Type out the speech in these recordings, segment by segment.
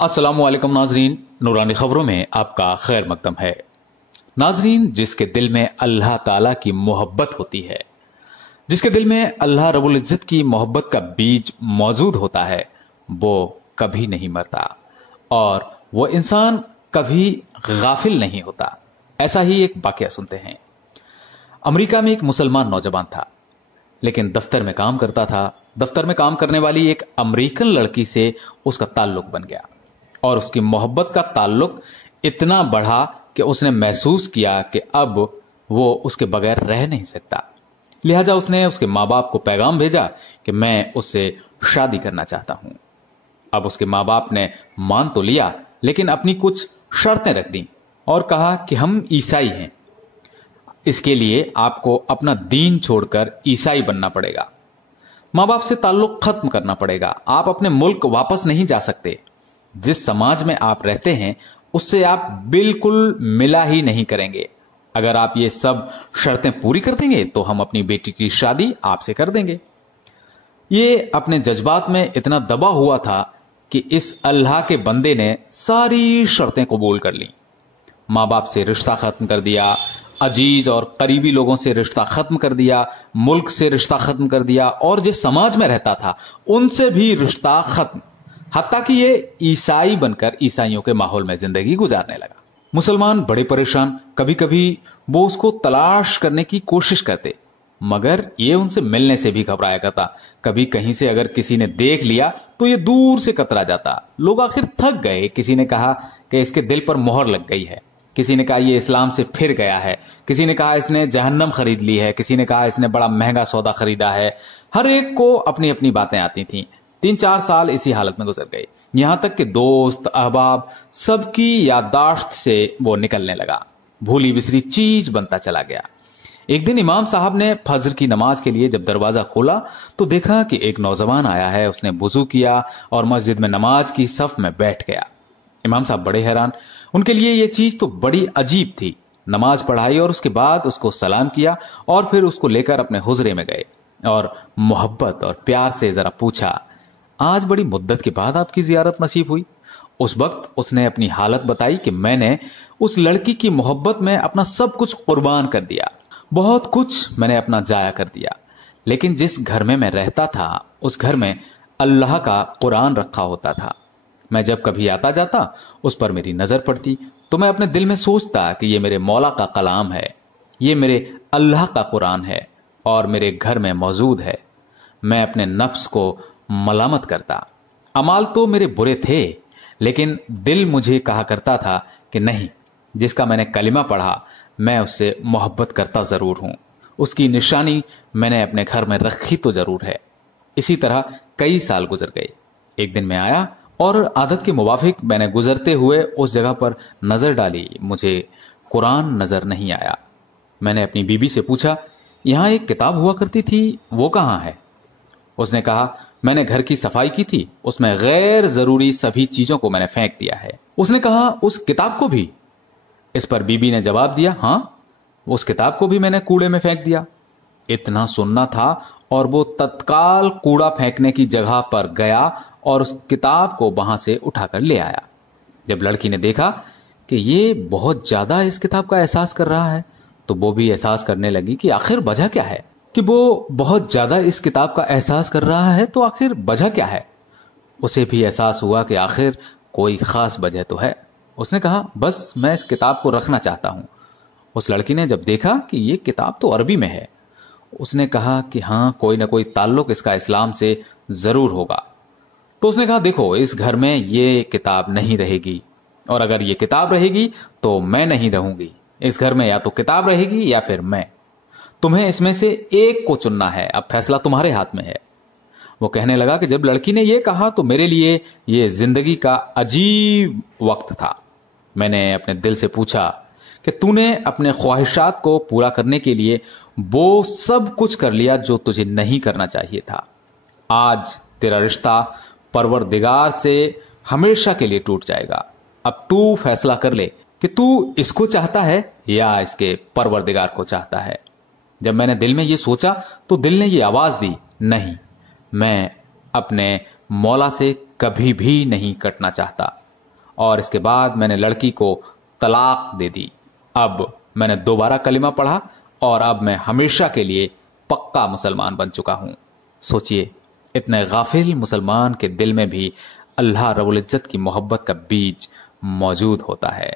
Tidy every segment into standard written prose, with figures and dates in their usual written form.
अस्सलाम वालेकुम नाजरीन, नूरानी खबरों में आपका खैर मकदम है। नाजरीन, जिसके दिल में अल्लाह ताला की मोहब्बत होती है, जिसके दिल में अल्लाह रब्बुल इज्जत की मोहब्बत का बीज मौजूद होता है, वो कभी नहीं मरता और वो इंसान कभी गाफिल नहीं होता। ऐसा ही एक वाकया सुनते हैं। अमेरिका में एक मुसलमान नौजवान था, लेकिन दफ्तर में काम करता था। दफ्तर में काम करने वाली एक अमेरिकन लड़की से उसका ताल्लुक बन गया और उसकी मोहब्बत का ताल्लुक इतना बढ़ा कि उसने महसूस किया कि अब वो उसके बगैर रह नहीं सकता। लिहाजा उसने उसके माँ बाप को पैगाम भेजा कि मैं उससे शादी करना चाहता हूं। अब उसके माँ बाप ने मान तो लिया, लेकिन अपनी कुछ शर्तें रख दी और कहा कि हम ईसाई हैं, इसके लिए आपको अपना दीन छोड़कर ईसाई बनना पड़ेगा। माँ बाप से ताल्लुक खत्म करना पड़ेगा। आप अपने मुल्क वापस नहीं जा सकते। जिस समाज में आप रहते हैं उससे आप बिल्कुल मिला ही नहीं करेंगे। अगर आप ये सब शर्तें पूरी कर देंगे तो हम अपनी बेटी की शादी आपसे कर देंगे। ये अपने जज्बात में इतना दबा हुआ था कि इस अल्लाह के बंदे ने सारी शर्तें कबूल कर ली। माँ बाप से रिश्ता खत्म कर दिया, अजीज और करीबी लोगों से रिश्ता खत्म कर दिया, मुल्क से रिश्ता खत्म कर दिया और जिस समाज में रहता था उनसे भी रिश्ता खत्म। हत्ता कि ये ईसाई बनकर ईसाइयों के माहौल में जिंदगी गुजारने लगा। मुसलमान बड़े परेशान। कभी कभी वो उसको तलाश करने की कोशिश करते, मगर ये उनसे मिलने से भी घबराया करता। कभी कहीं से अगर किसी ने देख लिया तो ये दूर से कतरा जाता। लोग आखिर थक गए। किसी ने कहा कि इसके दिल पर मोहर लग गई है, किसी ने कहा ये इस्लाम से फिर गया है, किसी ने कहा इसने जहन्नम खरीद ली है, किसी ने कहा इसने बड़ा महंगा सौदा खरीदा है। हर एक को अपनी अपनी बातें आती थीं। 3-4 साल इसी हालत में गुजर गए। यहां तक कि दोस्त अहबाब सबकी याददाश्त से वो निकलने लगा। भूली बिसरी चीज बनता चला गया। एक दिन इमाम साहब ने फजर की नमाज के लिए जब दरवाजा खोला तो देखा कि एक नौजवान आया है। उसने वुजू किया और मस्जिद में नमाज की सफ में बैठ गया। इमाम साहब बड़े हैरान। उनके लिए यह चीज तो बड़ी अजीब थी। नमाज पढ़ाई और उसके बाद उसको सलाम किया और फिर उसको लेकर अपने हुजरे में गए और मोहब्बत और प्यार से जरा पूछा, आज बड़ी मुद्दत के बाद आपकी जियारत नसीब हुई। उस वक्त उसने अपनी हालत बताई कि मैंने उस लड़की की मोहब्बत में अपना सब कुछ कुर्बान कर दिया, बहुत कुछ मैंने अपना जाया कर दिया। लेकिन जिस घर में मैं रहता था उस घर में अल्लाह का कुरान रखा होता था। मैं जब कभी आता जाता उस पर मेरी नजर पड़ती तो मैं अपने दिल में सोचता कि ये मेरे मौला का कलाम है, ये मेरे अल्लाह का कुरान है और मेरे घर में मौजूद है। मैं अपने नफ्स को मलामत करता। अमाल तो मेरे बुरे थे, लेकिन दिल मुझे कहा करता था कि नहीं, जिसका मैंने कलिमा पढ़ा मैं उससे मोहब्बत करता जरूर हूं, उसकी निशानी मैंने अपने घर में रखी तो जरूर है। इसी तरह कई साल गुजर गए। एक दिन मैं आया और आदत के मुवाफिक मैंने गुजरते हुए उस जगह पर नजर डाली। मुझे कुरान नजर नहीं आया। मैंने अपनी बीबी से पूछा, यहां एक किताब हुआ करती थी, वो कहां है? उसने कहा, मैंने घर की सफाई की थी, उसमें गैर जरूरी सभी चीजों को मैंने फेंक दिया है। उसने कहा, उस किताब को भी? इस पर बीबी ने जवाब दिया, हां, उस किताब को भी मैंने कूड़े में फेंक दिया। इतना सुनना था और वो तत्काल कूड़ा फेंकने की जगह पर गया और उस किताब को वहां से उठाकर ले आया। जब लड़की ने देखा कि ये बहुत ज्यादा इस किताब का एहसास कर रहा है तो वो भी एहसास करने लगी कि आखिर वजह क्या है। कि वो बहुत ज्यादा इस किताब का एहसास कर रहा है तो आखिर वजह क्या है। उसे भी एहसास हुआ कि आखिर कोई खास वजह तो है। उसने कहा, बस मैं इस किताब को रखना चाहता हूं। उस लड़की ने जब देखा कि ये किताब तो अरबी में है, उसने कहा कि हां, कोई ना कोई ताल्लुक इसका इस्लाम से जरूर होगा। तो उसने कहा, देखो, इस घर में ये किताब नहीं रहेगी और अगर ये किताब रहेगी तो मैं नहीं रहूंगी। इस घर में या तो किताब रहेगी या फिर मैं। तुम्हें इसमें से एक को चुनना है। अब फैसला तुम्हारे हाथ में है। वो कहने लगा कि जब लड़की ने यह कहा तो मेरे लिए यह जिंदगी का अजीब वक्त था। मैंने अपने दिल से पूछा कि तूने अपने ख्वाहिशात को पूरा करने के लिए वो सब कुछ कर लिया जो तुझे नहीं करना चाहिए था। आज तेरा रिश्ता परवरदिगार से हमेशा के लिए टूट जाएगा। अब तू फैसला कर ले कि तू इसको चाहता है या इसके परवरदिगार को चाहता है। जब मैंने दिल में ये सोचा तो दिल ने ये आवाज दी, नहीं, मैं अपने मौला से कभी भी नहीं कटना चाहता। और इसके बाद मैंने लड़की को तलाक दे दी। अब मैंने दोबारा कलिमा पढ़ा और अब मैं हमेशा के लिए पक्का मुसलमान बन चुका हूं। सोचिए, इतने गाफिल मुसलमान के दिल में भी अल्लाह रब्बुल इज्जत की मोहब्बत का बीज मौजूद होता है।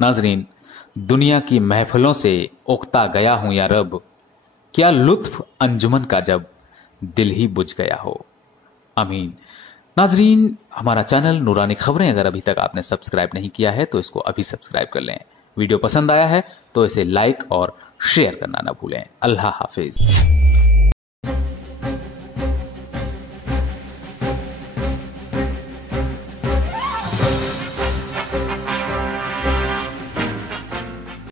नाजरीन, दुनिया की महफिलों से उकता गया हूं या रब, क्या लुत्फ अंजुमन का जब दिल ही बुझ गया हो। आमीन। नाजरीन, हमारा चैनल नूरानी खबरें अगर अभी तक आपने सब्सक्राइब नहीं किया है तो इसको अभी सब्सक्राइब कर लें। वीडियो पसंद आया है तो इसे लाइक और शेयर करना ना भूलें। अल्लाह हाफिज।